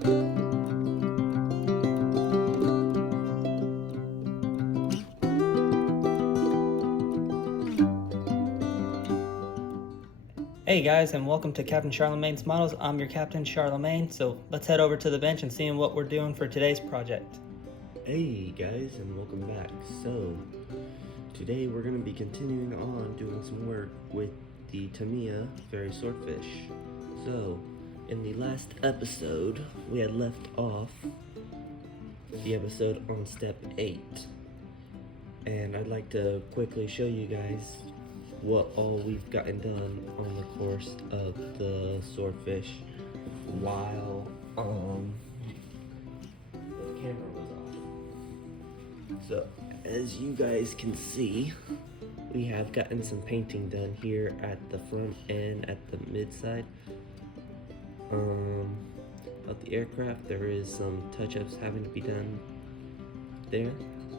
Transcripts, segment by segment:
Hey guys, and welcome to Captain Charlemagne's Models. I'm your Captain Charlemagne, so let's head over to the bench and see what we're doing for today's project. Hey guys, and welcome back. So, today we're going to be continuing on doing some work with the Tamiya Fairy Swordfish. So, in the last episode, we had left off the episode on step 8. And I'd like to quickly show you guys what all we've gotten done on the course of the swordfish while the camera was off. So as you guys can see, we have gotten some painting done here at the front and at the mid side. About the aircraft, there is some touch-ups having to be done there.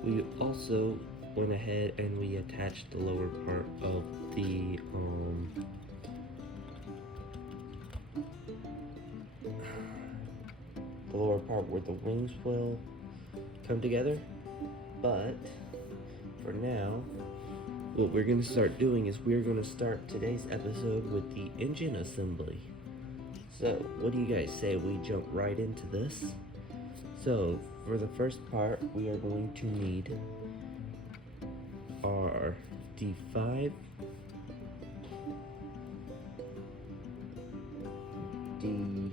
We also went ahead and we attached the lower part of the lower part where the wings will come together. But for now, what we're going to start doing is we're going to start today's episode with the engine assembly. So what do you guys say we jump right into this? So for the first part, we are going to need our D5, D1,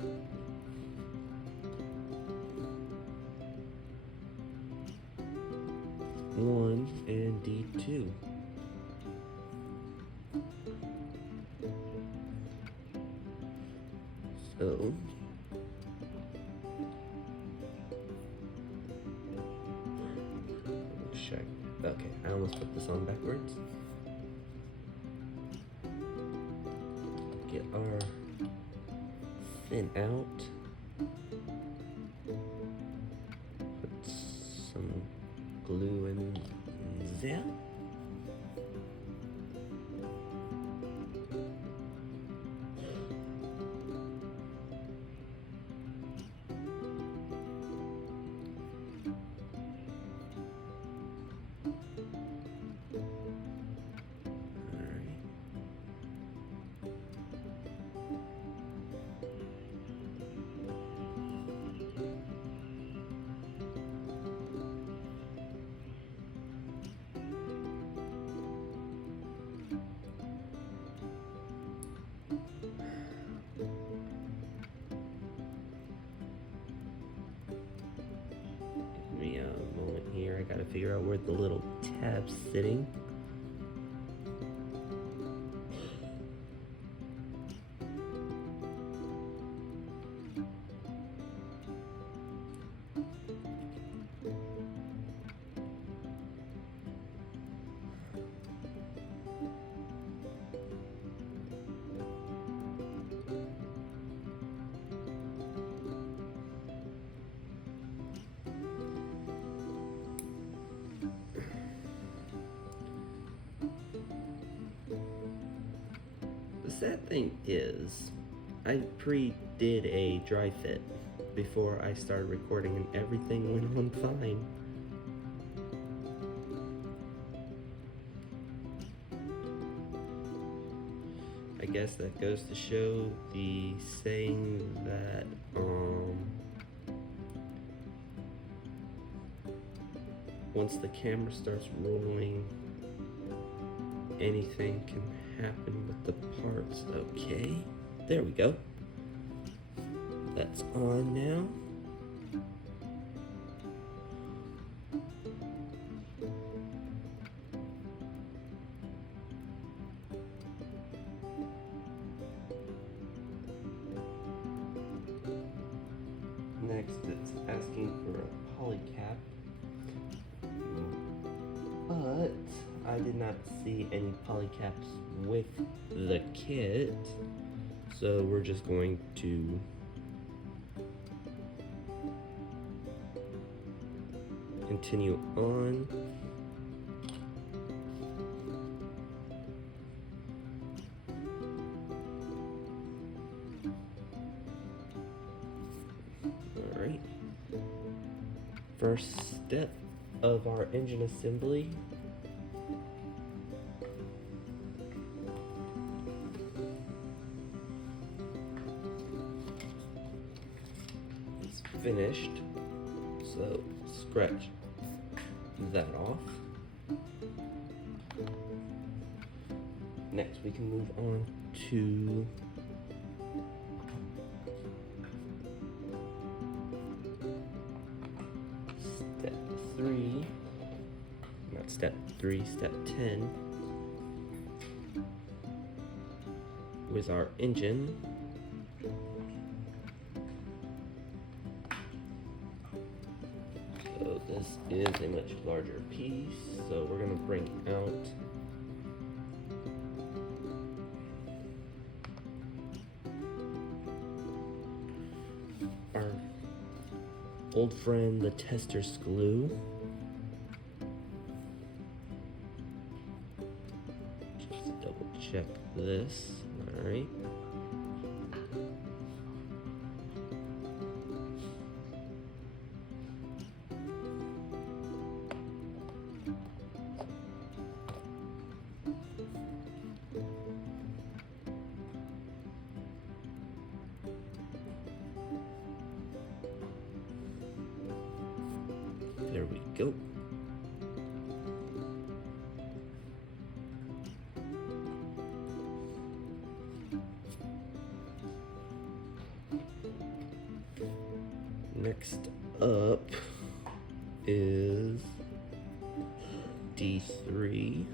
and D2. So check. Okay, I almost put this on backwards. Get our fin out. Put some glue in there. A moment here. I gotta figure out where the little tab's sitting. The sad thing is, I pre-did a dry fit before I started recording and everything went on fine. I guess that goes to show the saying that once the camera starts rolling, anything can happen with the parts. Okay, there we go. That's on now. Next, it's asking for a poly cap, but I did not see any poly caps with the kit, so we're just going to continue on. first step of our engine assembly. Is finished, so scratch that off. Next we can move on to step 3, not step 3, step 10, with our engine. So this is a much larger piece, so we're going to bring out our old friend, the tester glue. Just double check this. All right. There we go. Next up is D3.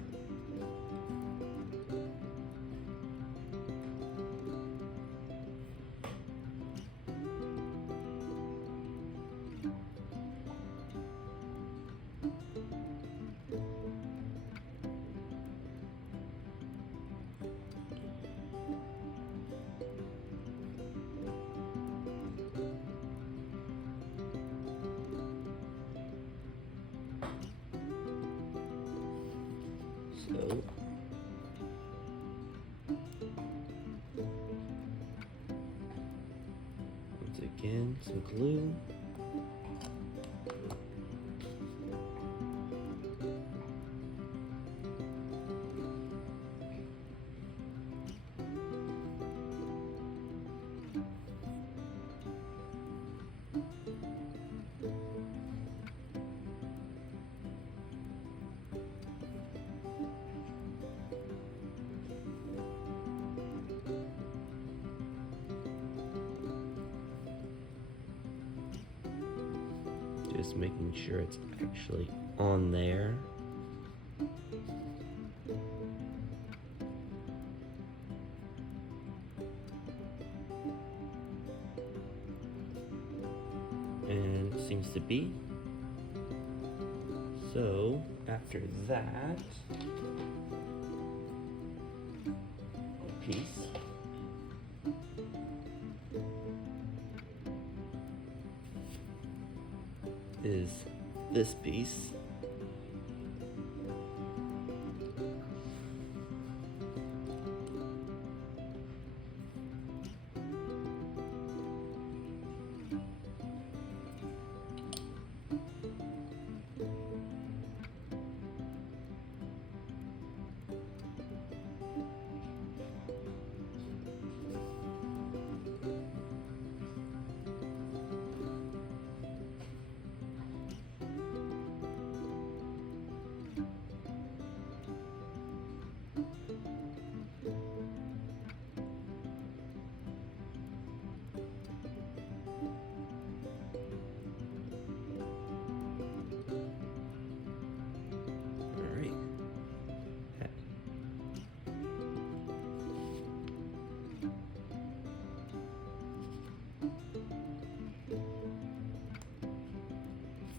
So once again, some glue. Just making sure it's actually on there. And it seems to be. So after that piece, is this piece.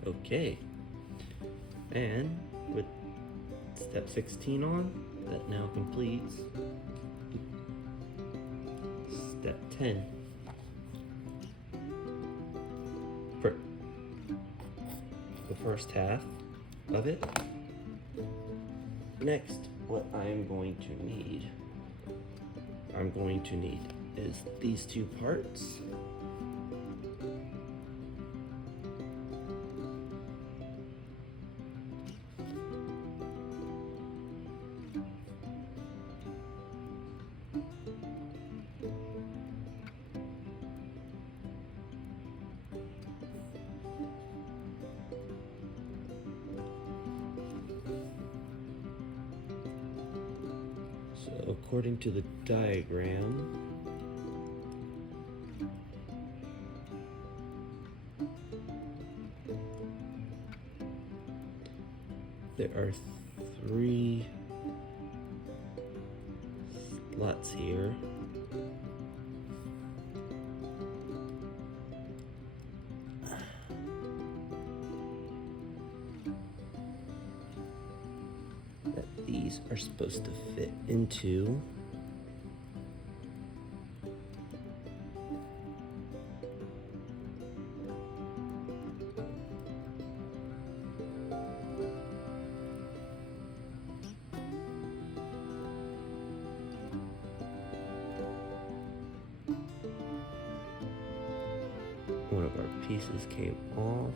Okay, and with step 16 on, that now completes step 10. For the first half of it. Next, what I'm going to need is these two parts. according to the diagram, there are 3 slots here. That these are supposed to fit into. One of our pieces came off.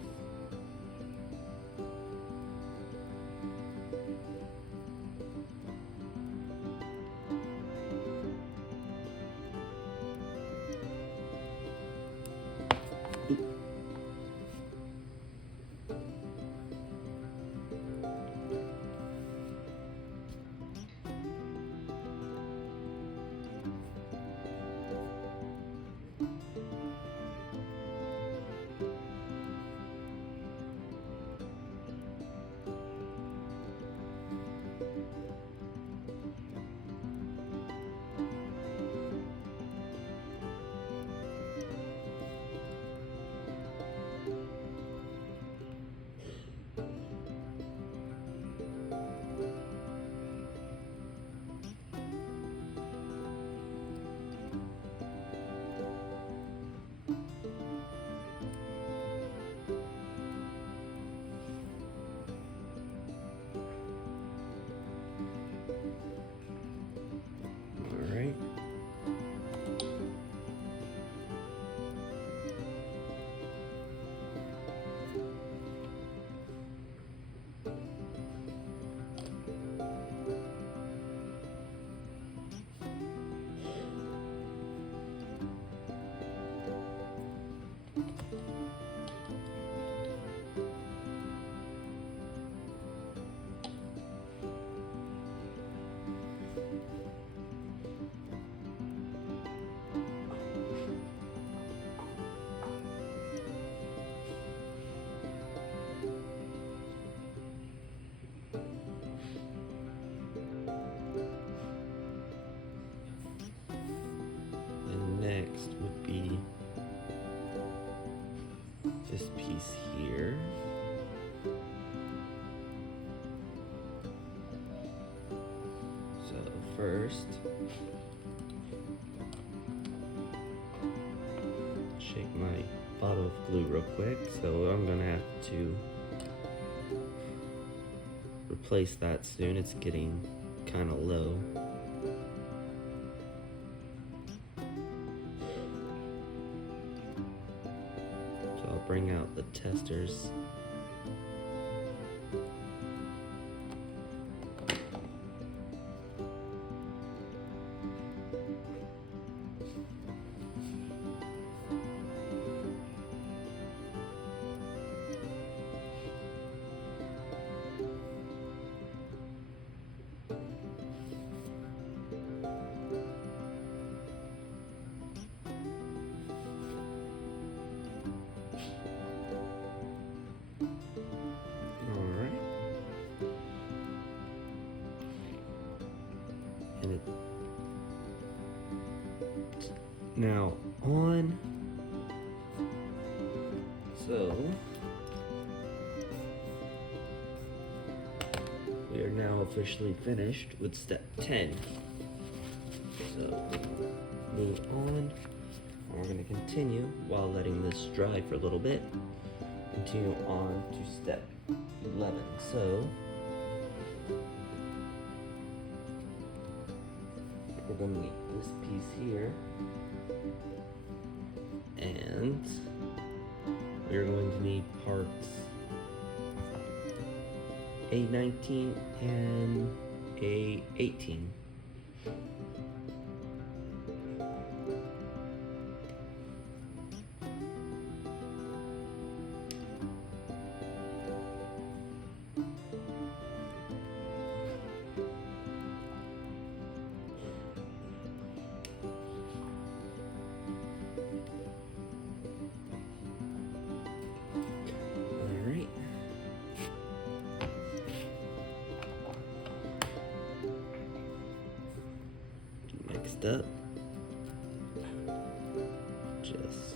Next would be this piece here. So first, shake my bottle of glue real quick. So I'm gonna have to replace that soon. It's getting kind of low. Bring out the testers. Now on, so we are now officially finished with step 10. So move on, we're going to continue while letting this dry for a little bit. Continue on to step 11. So we're going to need this piece here. And we're going to need parts A19 and A18. up. Just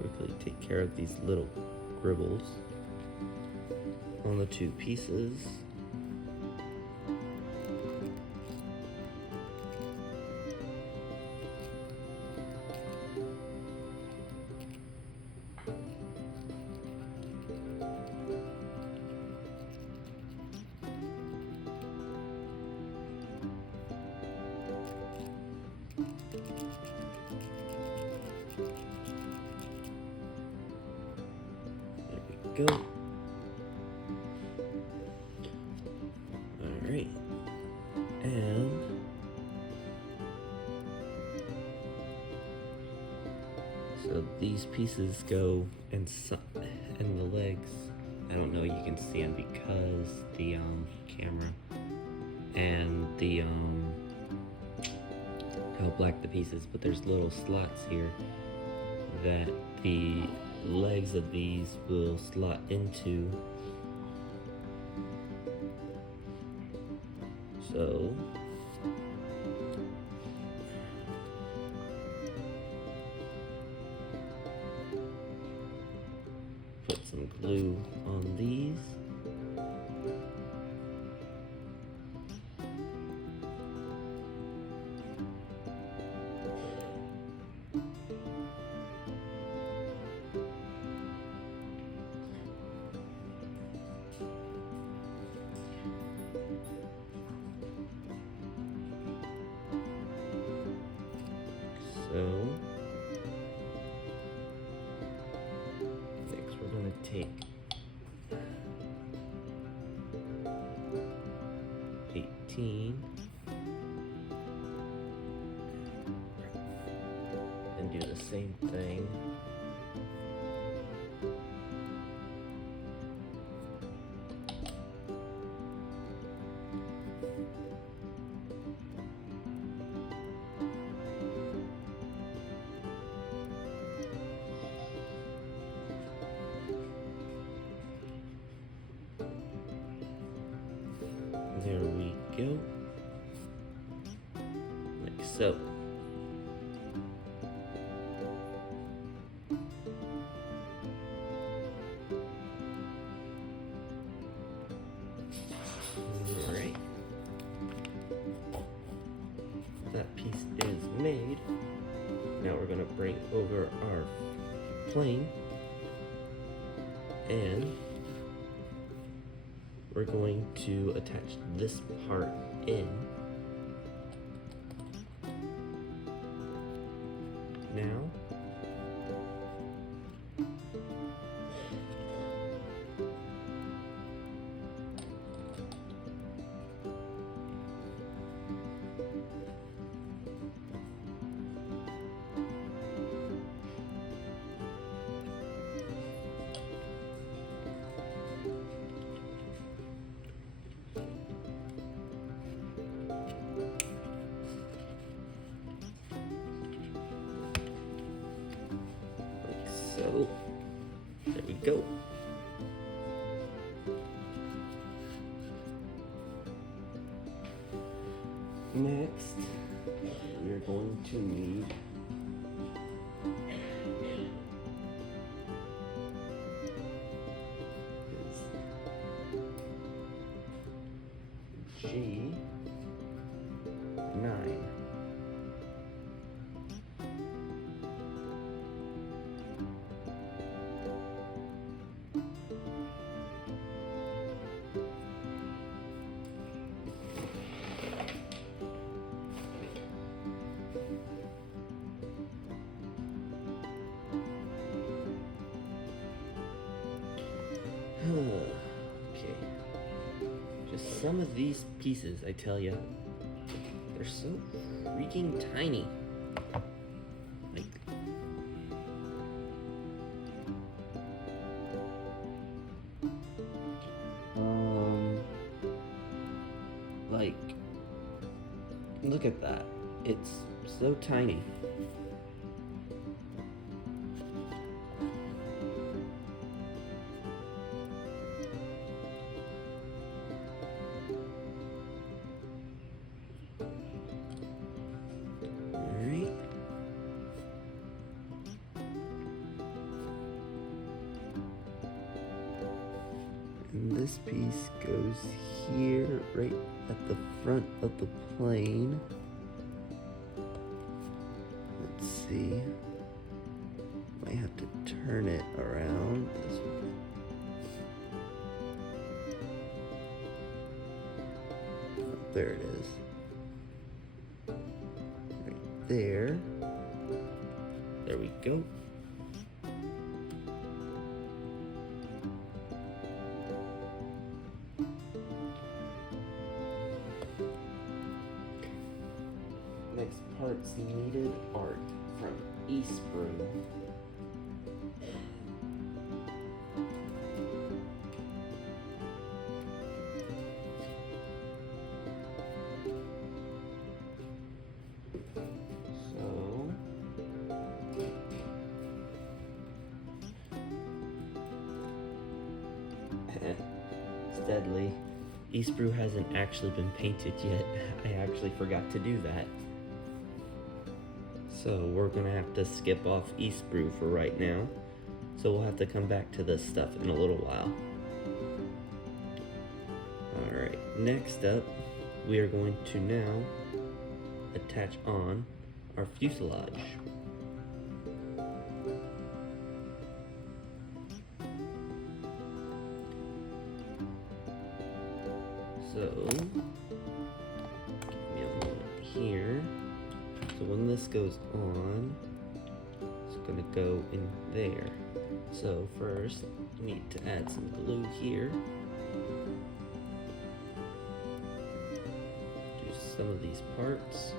quickly take care of these little gribbles on the two pieces. Go. Alright. And so these pieces go in the legs. I don't know, you can see them because the camera and the how black the piece is, but there's little slots here that the legs of these will slot into. So put some glue on these. So next we're going to take 18 and do the same thing. There we go, like so. Alright, that piece is made. Now we're going to bring over our plane and we're going to attach this part in. Now, so there we go. Next, we are going to need G9. Okay, just some of these pieces, I tell ya, they're so freaking tiny. Like, like, look at that. It's so tiny. this piece goes here, right at the front of the plane. Let's see. Might have to turn it around this way. Oh, there it is. Right there. There we go. Next parts needed are from Eastbrew. Steadily, Eastbrew hasn't actually been painted yet. I actually forgot to do that. So we're gonna have to skip off Eastbrew for right now. So we'll have to come back to this stuff in a little while. Alright, next up, we are going to now attach on our fuselage. So, give me a moment here. So when this goes on, it's gonna go in there. So first, we need to add some glue here. Do some of these parts.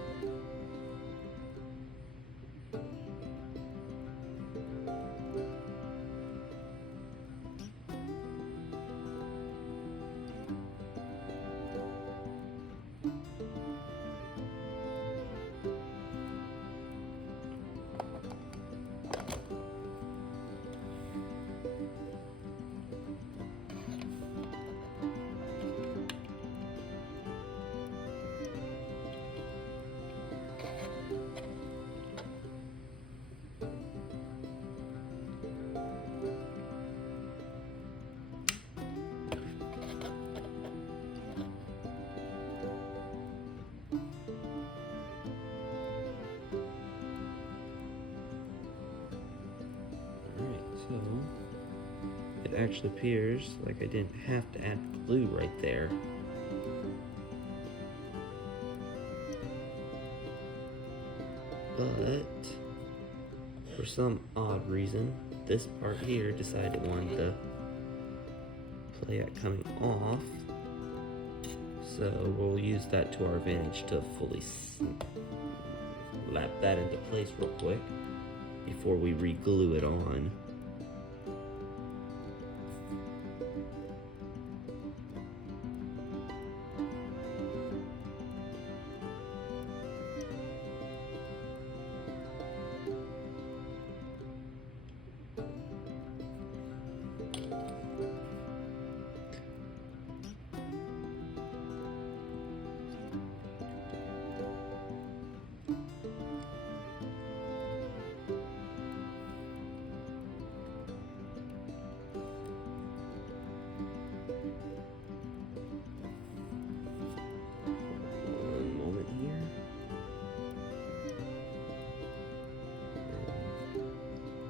So, it actually appears like I didn't have to add glue right there. But, for some odd reason, this part here decided it wanted to play at coming off. So we'll use that to our advantage to fully slap that into place real quick before we re-glue it on.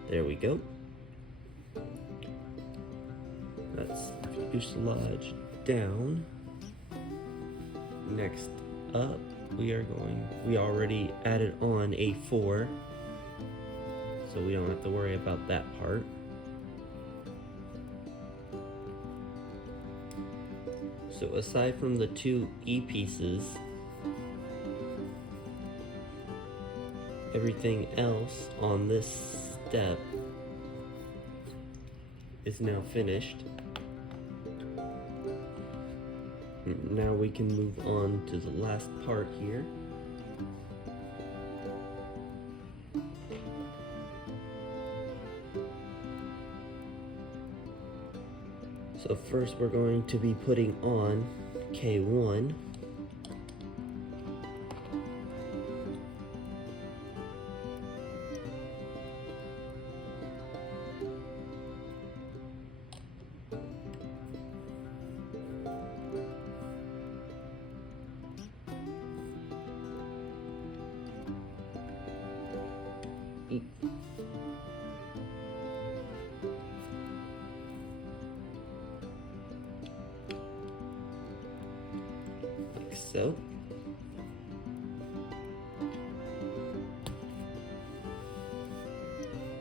There we go. That's fuselage down. Next up, we already added on A4, so we don't have to worry about that part. So aside from the two E pieces, everything else on this step is now finished. Now we can move on to the last part here. So first we're going to be putting on K1. so.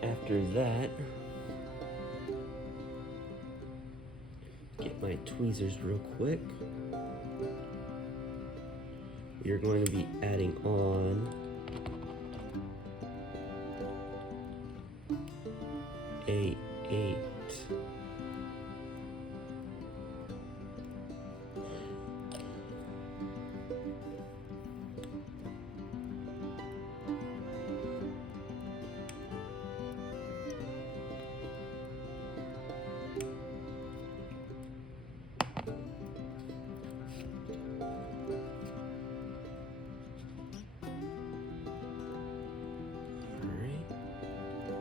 After that, get my tweezers real quick. You're going to be adding on a 8.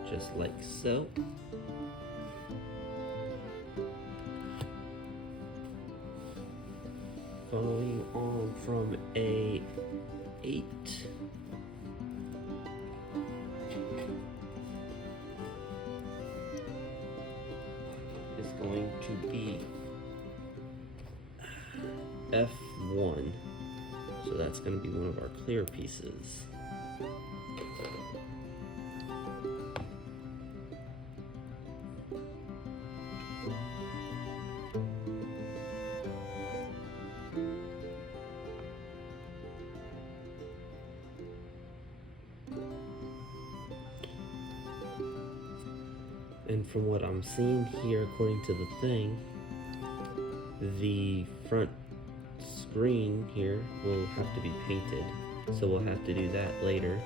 Just like so. Following on from a 8. Is going to be F1. So that's going to be one of our clear pieces. And from what I'm seeing here, according to the thing, the front screen here will have to be painted. So we'll have to do that later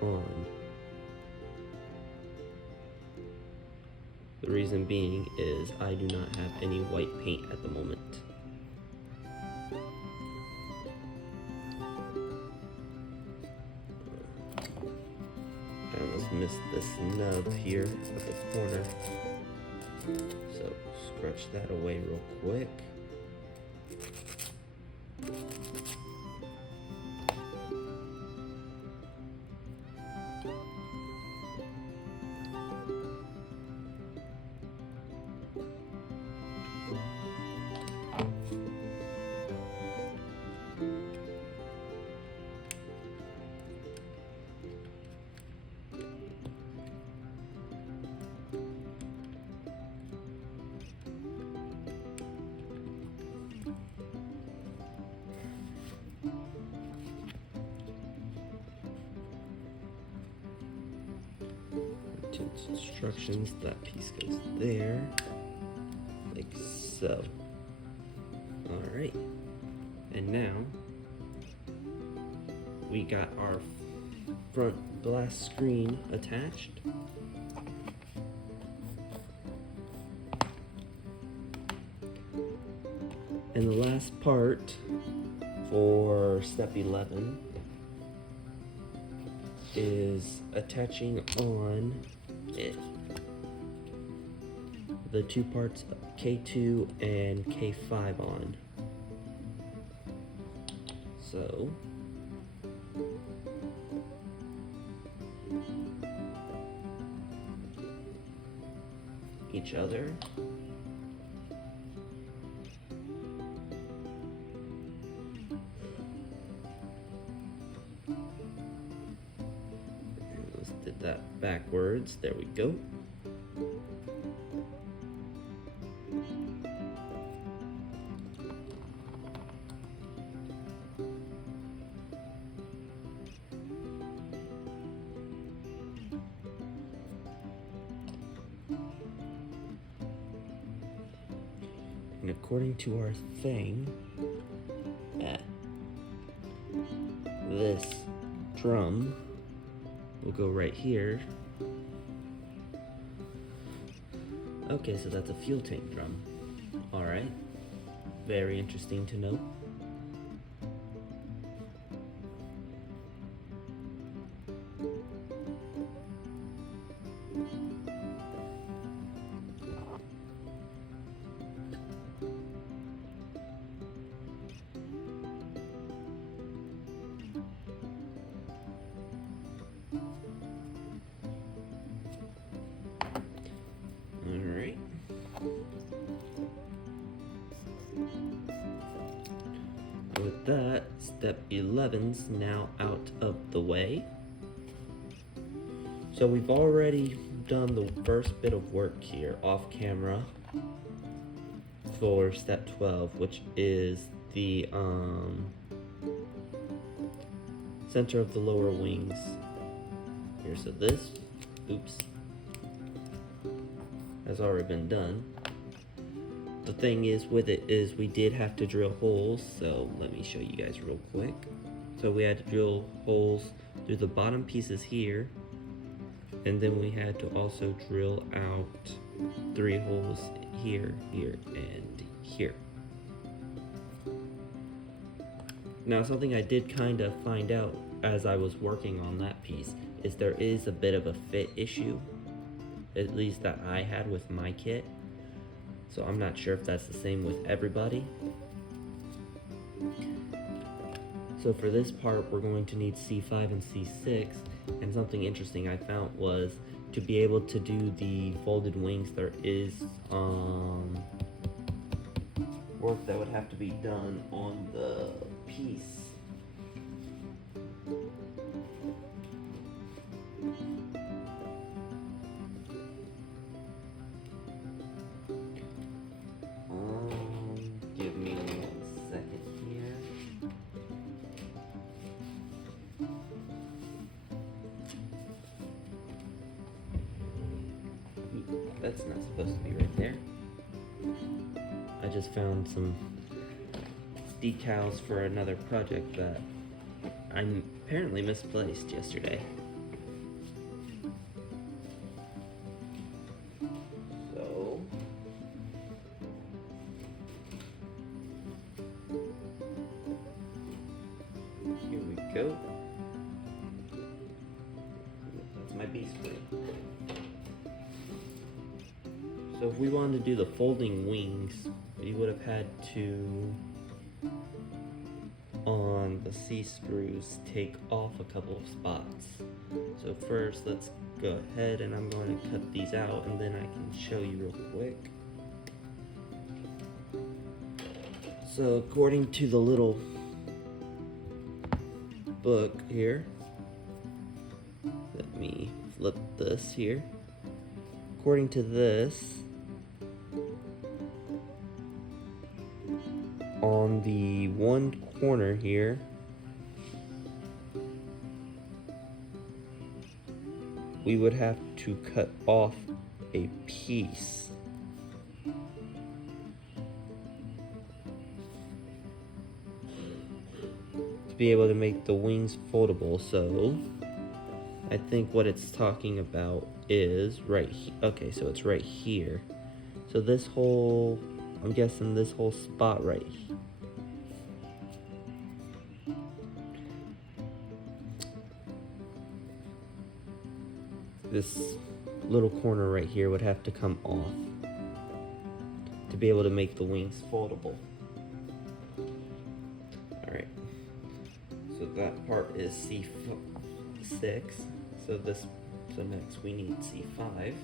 on. The reason being is I do not have any white paint at the moment. I almost missed this nub here at the corner. So scratch that away real quick. Instructions, that piece goes there, like so. Alright, and now we got our front glass screen attached. And the last part for step 11 is attaching on the two parts K2 and K5 on. So each other. Let's do that backwards. There we go. And according to our thing, this drum will go right here. Okay, so that's a fuel tank drum. Alright, very interesting to know. with that, step 11's now out of the way. So we've already done the first bit of work here off camera for step 12, which is the center of the lower wings here. So this, oops, has already been done. The thing is with it is we did have to drill holes, so let me show you guys real quick. So we had to drill holes through the bottom pieces here, and then we had to also drill out 3 holes here, here, and here. Now something I did kind of find out as I was working on that piece is there is a bit of a fit issue, at least that I had with my kit. So I'm not sure if that's the same with everybody. So for this part, we're going to need C5 and C6. And something interesting I found was to be able to do the folded wings, there is work that would have to be done on the piece. Give me 1 second here. That's not supposed to be right there. I just found some decals for another project that I apparently misplaced yesterday. So here we go. That's my B split. So if we wanted to do the folding wings, we would have had to, on the C screws, take off a couple of spots. So first, let's go ahead and I'm going to cut these out and then I can show you real quick. So according to the little book here, let me flip this here. According to this, on the one corner here, we would have to cut off a piece. To be able to make the wings foldable. So I think what it's talking about is right here. Okay, so it's right here. So this whole, I'm guessing this whole spot right here. This little corner right here would have to come off to be able to make the wings foldable. Alright, so that part is C6. So next we need C5.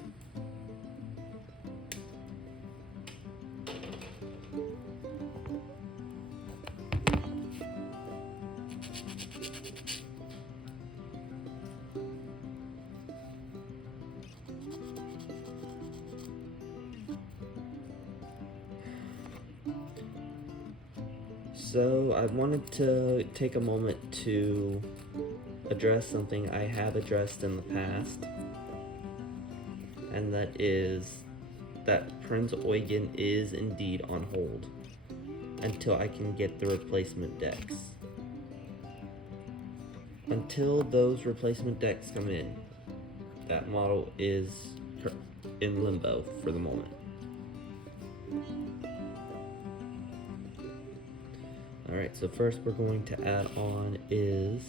So I wanted to take a moment to address something I have addressed in the past, and that is that Prinz Eugen is indeed on hold until I can get the replacement decks. Until those replacement decks come in, that model is in limbo for the moment. Alright, so first we're going to add on is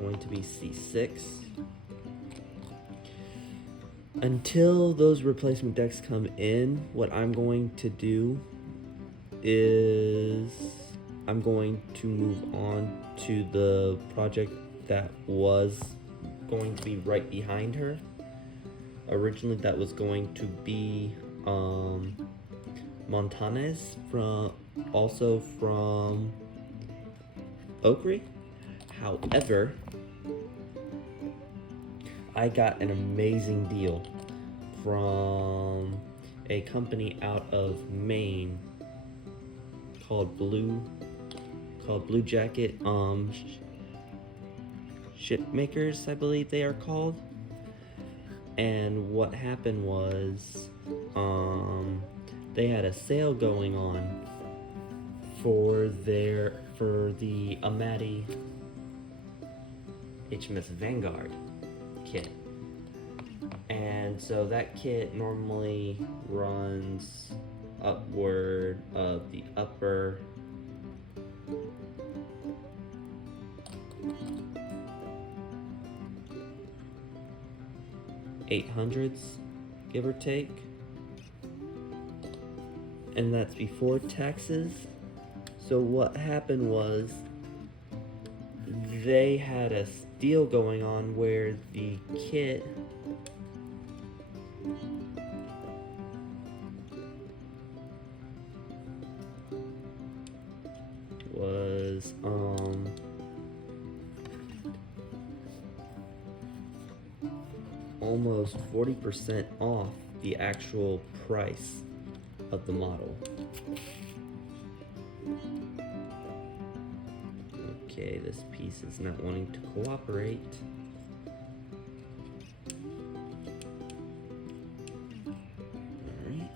going to be C6. Until those replacement decks come in, what I'm going to do is I'm going to move on to the project that was going to be right behind her. Originally that was going to be Montanes also from Oakry. However, I got an amazing deal from a company out of Maine called Blue Jacket Ship Makers, I believe they are called. And what happened was they had a sale going on for the Amati HMS Vanguard kit. And so that kit normally runs upward of the upper $800s, give or take, and that's before taxes. So what happened was they had a deal going on where the kit was almost 40% off the actual price of the model. Okay, this piece is not wanting to cooperate. Alright.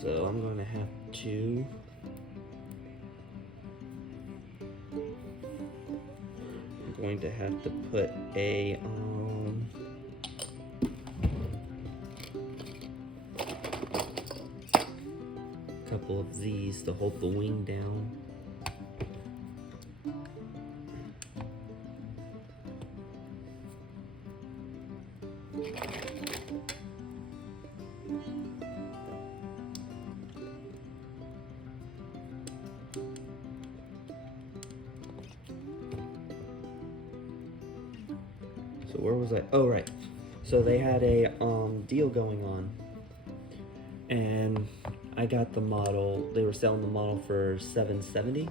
So I'm going to have to put a couple of these to hold the wing down. So where was I? Oh, right. So they had a deal going on, and I got the model. They were selling the model for $770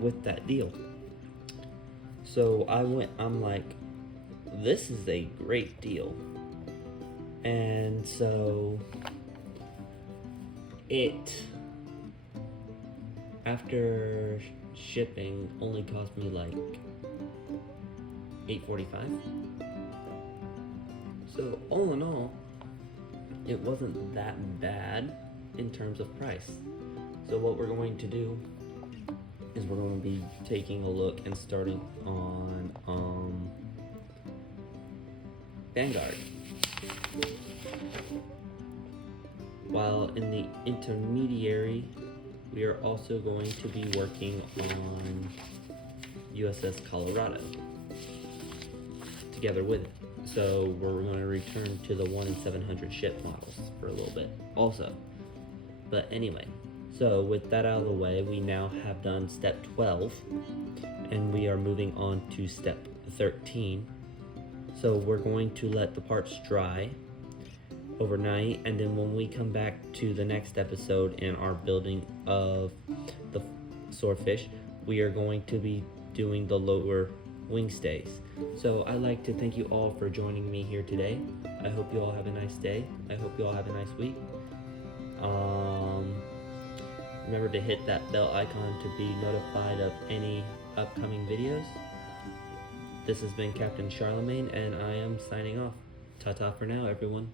with that deal. So I'm like, this is a great deal. And so it, after shipping, only cost me like $845. So all in all, it wasn't that bad in terms of price. So what we're going to do is we're going to be taking a look and starting on Vanguard. While in the intermediary, we are also going to be working on USS Colorado together with it. So we're going to return to the 1 in 700 ship models for a little bit also. But anyway, so with that out of the way, we now have done step 12 and we are moving on to step 13. So we're going to let the parts dry overnight, and then when we come back to the next episode in our building of the Swordfish, we are going to be doing the lower wing stays. So I'd like to thank you all for joining me here today. I hope you all have a nice day. I hope you all have a nice week. Remember to hit that bell icon to be notified of any upcoming videos. This has been Captain Charlemagne, and I am signing off. Ta-ta for now, everyone.